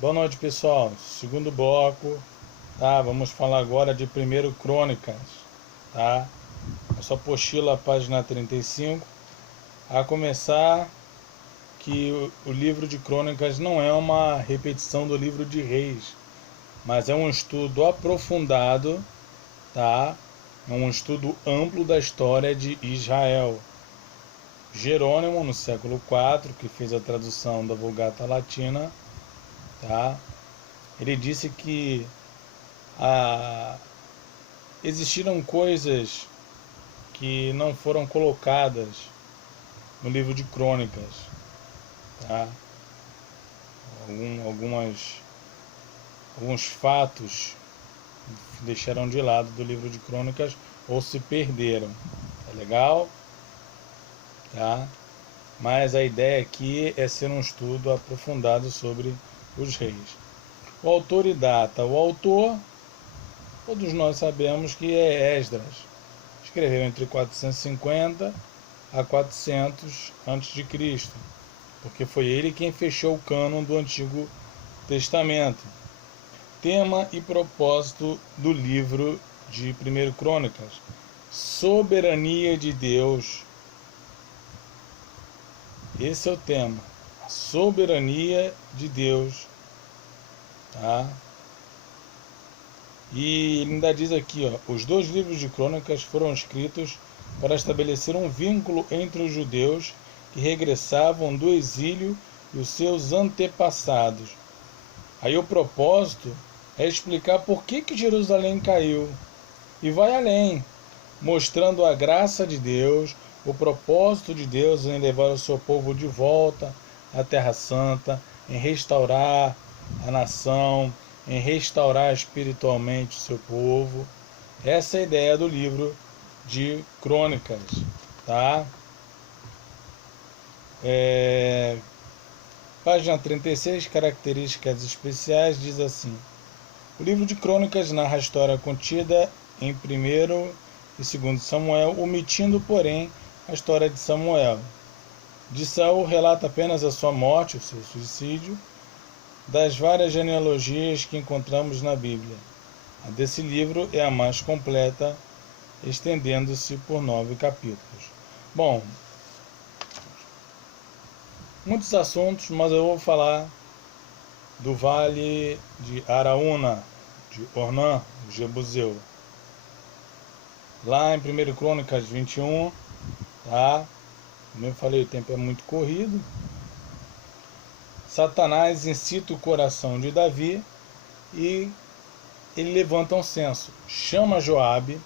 Boa noite, pessoal. Segundo bloco, tá? Vamos falar agora de 1 Crônicas, tá? Essa apostila, página 35. A começar que o livro de Crônicas não é uma repetição do livro de Reis, mas é um estudo aprofundado, tá? É um estudo amplo da história de Israel. Jerônimo, no século IV, que fez a tradução da Vulgata Latina, tá? Ele disse que existiram coisas que não foram colocadas no livro de Crônicas, tá? Alguns fatos deixaram de lado do livro de Crônicas ou se perderam, tá legal? Tá? Mas a ideia aqui é ser um estudo aprofundado sobre os reis. O autor e data. O autor, todos nós sabemos que é Esdras. Escreveu entre 450 a 400 a.C., porque foi ele quem fechou o cânon do Antigo Testamento. Tema e propósito do livro de 1 Crônicas: soberania de Deus. Esse é o tema, a soberania de Deus, tá? E ele ainda diz aqui, ó, os dois livros de Crônicas foram escritos para estabelecer um vínculo entre os judeus que regressavam do exílio e os seus antepassados. Aí o propósito é explicar por que Jerusalém caiu, e vai além, mostrando a graça de Deus, o propósito de Deus em levar o seu povo de volta à Terra Santa, em restaurar a nação, em restaurar espiritualmente o seu povo. Essa é a ideia do livro de Crônicas, tá? Página 36, características especiais, diz assim: o livro de Crônicas narra a história contida em 1º e 2º Samuel, omitindo, porém, a história de Samuel. De Saul relata apenas a sua morte, o seu suicídio, das várias genealogias que encontramos na Bíblia. A desse livro é a mais completa, estendendo-se por 9 capítulos. Bom, muitos assuntos, mas eu vou falar do Vale de Araúna, de Ornã, Jebuseu. Lá em 1 Crônicas 21, tá? Como eu falei, o tempo é muito corrido. Satanás incita o coração de Davi e ele levanta um censo. Chama Joabe.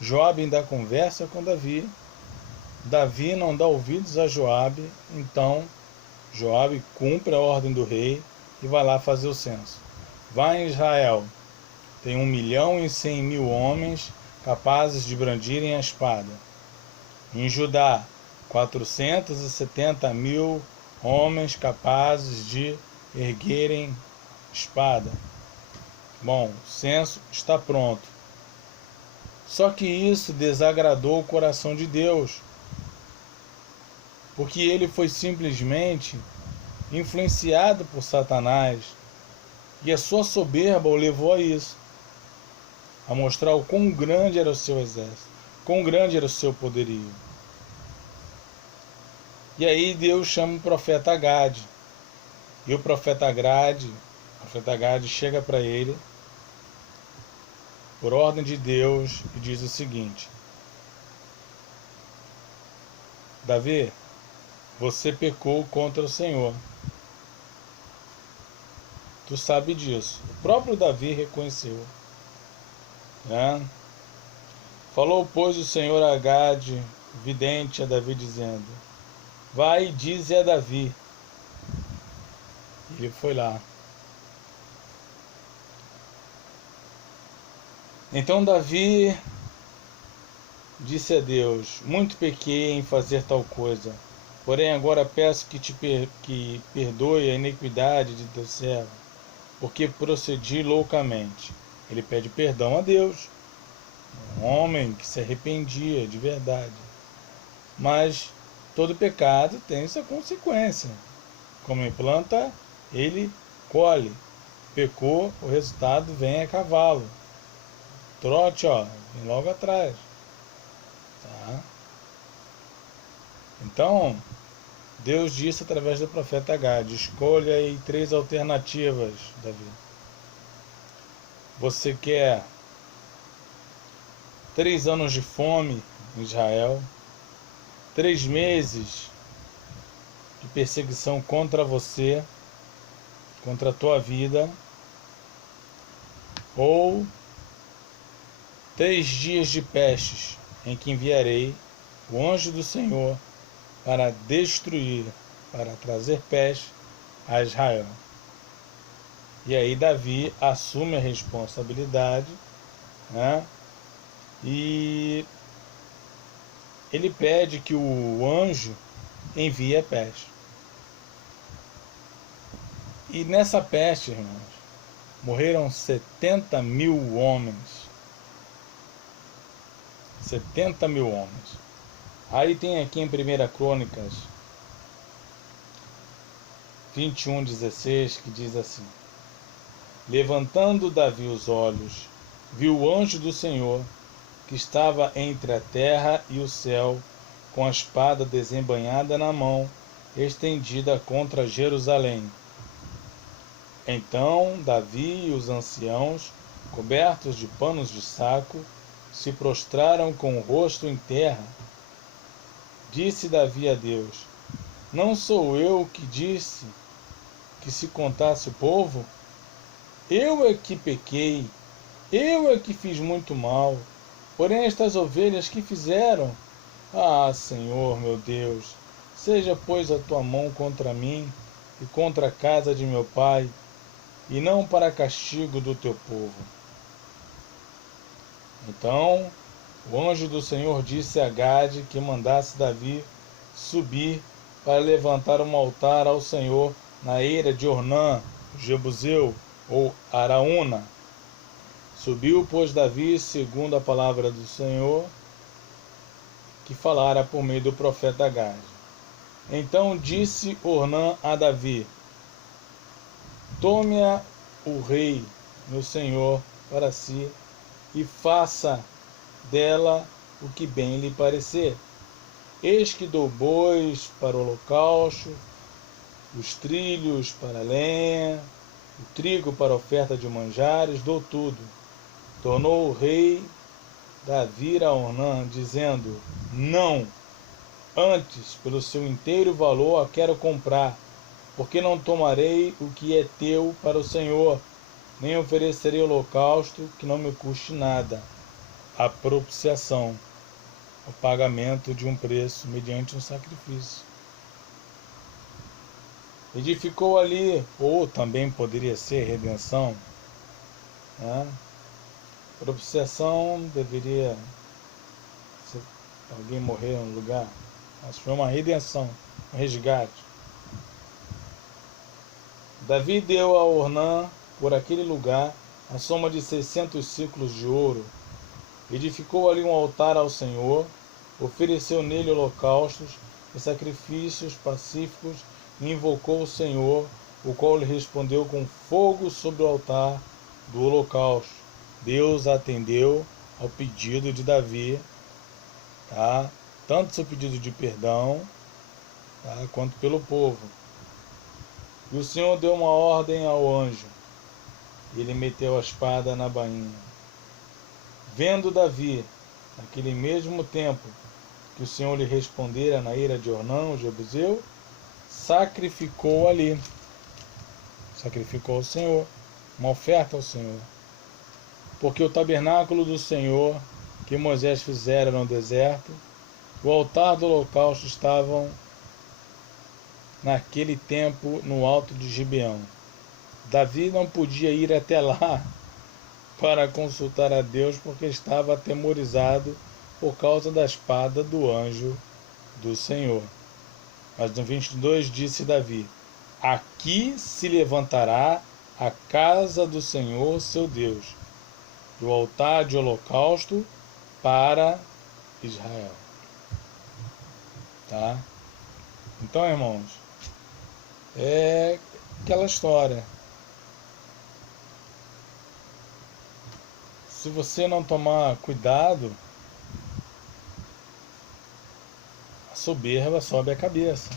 Joabe ainda conversa com Davi. Davi não dá ouvidos a Joabe. Então Joabe cumpre a ordem do rei e vai lá fazer o censo. Vai em Israel. Tem 1.100.000 homens capazes de brandirem a espada. Em Judá, 470.000 homens capazes de erguerem espada. Bom, o censo está pronto. Só que isso desagradou o coração de Deus, porque ele foi simplesmente influenciado por Satanás, e a sua soberba o levou a isso, a mostrar o quão grande era o seu exército, quão grande era o seu poderio. E aí Deus chama o profeta Gade. E o profeta Gade chega para ele, por ordem de Deus, e diz o seguinte: Davi, você pecou contra o Senhor. Tu sabe disso. O próprio Davi reconheceu, né? Falou, pois, o Senhor a Gade, vidente, a Davi, dizendo: vai e dize a Davi. Ele foi lá. Então Davi disse a Deus: muito pequei em fazer tal coisa, porém agora peço que perdoe a iniquidade de teu servo, porque procedi loucamente. Ele pede perdão a Deus, um homem que se arrependia de verdade. Mas todo pecado tem sua consequência. Como ele planta, ele colhe. pecou, o resultado vem a cavalo. Trote, ó, vem logo atrás. Tá? Então, Deus disse através do profeta Gade: escolha aí 3 alternativas, Davi. Você quer 3 anos de fome em Israel, 3 meses de perseguição contra você, contra a tua vida, ou 3 dias de pestes, em que enviarei o anjo do Senhor para destruir, para trazer peste a Israel. E aí Davi assume a responsabilidade, né? E ele pede que o anjo envie a peste. E nessa peste, irmãos, morreram 70 mil homens. 70 mil homens. Aí tem aqui em 1 Crônicas 21:16, que diz assim: levantando Davi os olhos, viu o anjo do Senhor, que estava entre a terra e o céu, com a espada desembainhada na mão, estendida contra Jerusalém. Então Davi e os anciãos, cobertos de panos de saco, se prostraram com o rosto em terra. Disse Davi a Deus: não sou eu que disse que se contasse o povo? Eu é que pequei, eu é que fiz muito mal. Porém estas ovelhas que fizeram? Ah, Senhor meu Deus, seja pois a tua mão contra mim e contra a casa de meu pai, e não para castigo do teu povo. Então o anjo do Senhor disse a Gade que mandasse Davi subir para levantar um altar ao Senhor na eira de Ornã, Jebuseu ou Araúna. Subiu, pois, Davi, segundo a palavra do Senhor, que falara por meio do profeta Gade. Então disse Ornã a Davi: tome-a o rei, meu senhor, para si, e faça dela o que bem lhe parecer. Eis que dou bois para o holocausto, os trilhos para a lenha, o trigo para a oferta de manjares, dou tudo. Tornou o rei Davi a Ornã, dizendo: não, antes, pelo seu inteiro valor a quero comprar, porque não tomarei o que é teu para o Senhor, nem oferecerei holocausto que não me custe nada. A propiciação, o pagamento de um preço mediante um sacrifício. Edificou ali, ou também poderia ser redenção, né? Propiciação deveria ser alguém morrer em um lugar, mas foi uma redenção, um resgate. Davi deu a Ornã, por aquele lugar, a soma de 600 siclos de ouro. Edificou ali um altar ao Senhor, ofereceu nele holocaustos e sacrifícios pacíficos, e invocou o Senhor, o qual lhe respondeu com fogo sobre o altar do holocausto. Deus atendeu ao pedido de Davi, tá? Tanto seu pedido de perdão, tá? Quanto pelo povo. E o Senhor deu uma ordem ao anjo, e ele meteu a espada na bainha. Vendo Davi, naquele mesmo tempo que o Senhor lhe respondera na ira de Ornã, o Jebuseu, sacrificou ali. Sacrificou ao Senhor, uma oferta ao Senhor. Porque o tabernáculo do Senhor, que Moisés fizera no deserto, o altar do holocausto estavam naquele tempo no alto de Gibeão. Davi não podia ir até lá para consultar a Deus, porque estava atemorizado por causa da espada do anjo do Senhor. Mas no 22 disse Davi: aqui se levantará a casa do Senhor seu Deus, e o altar de holocausto para Israel. Tá? Então, irmãos, é aquela história. se você não tomar cuidado, a soberba sobe a cabeça.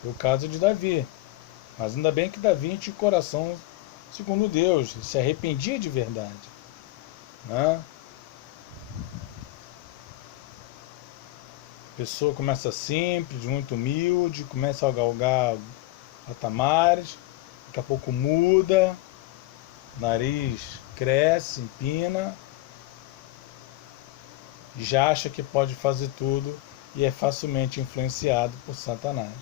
Foi o caso de Davi. Mas ainda bem que Davi tinha o coração segundo Deus, se arrependia de verdade, né? A pessoa começa simples, muito humilde, começa a galgar patamares, daqui a pouco muda, nariz cresce, empina, já acha que pode fazer tudo e é facilmente influenciado por Satanás.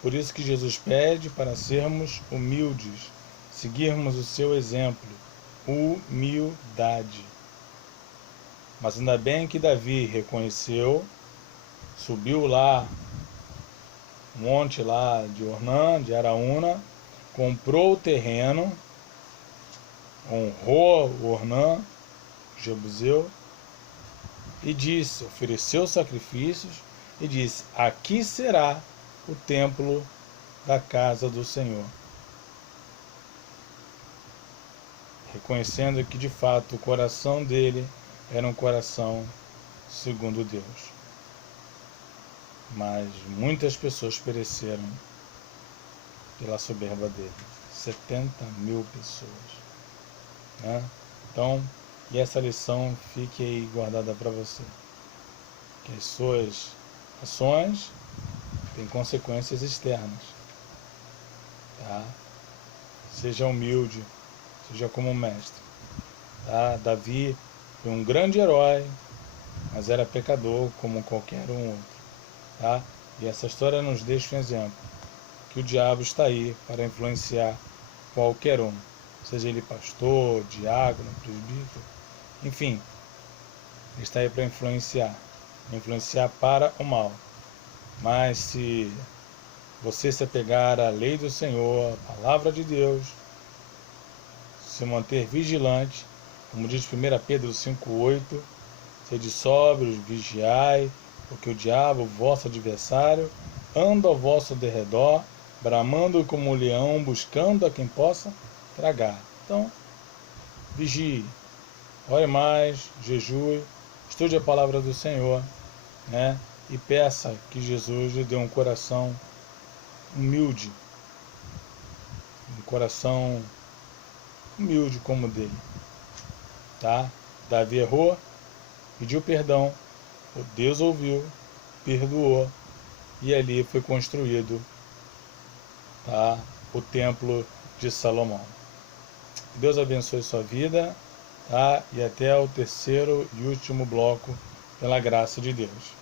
Por isso que Jesus pede para sermos humildes, seguirmos o seu exemplo, humildade. Mas ainda bem que Davi reconheceu, subiu lá, monte lá de Ornã, de Araúna, comprou o terreno, honrou o Ornã, Jebuseu, e disse, ofereceu sacrifícios, e disse, aqui será o templo da casa do Senhor. Reconhecendo que de fato o coração dele era um coração segundo Deus. Mas muitas pessoas pereceram pela soberba dele. 70.000 pessoas. Né? Então, e essa lição fique aí guardada para você. Que as suas ações têm consequências externas. Tá? Seja humilde, seja como mestre. Tá? Davi foi um grande herói, mas era pecador como qualquer um outro. Tá? E essa história nos deixa um exemplo, que o diabo está aí para influenciar qualquer um, seja ele pastor, diácono, presbítero, enfim, ele está aí para influenciar para o mal. Mas se você se apegar à lei do Senhor, à palavra de Deus, se manter vigilante, como diz 1 Pedro 5,8, sede sóbrios, vigiai, porque o diabo, vosso adversário, anda ao vosso derredor, bramando como um leão, buscando a quem possa tragar. Então, vigie, ore mais, jejue, estude a palavra do Senhor, né? E peça que Jesus lhe dê um coração humilde, um coração humilde como o dele, tá? Davi errou, pediu perdão, o Deus ouviu, perdoou, e ali foi construído, tá, o templo de Salomão. Deus abençoe sua vida, tá? E até o terceiro e último bloco, pela graça de Deus.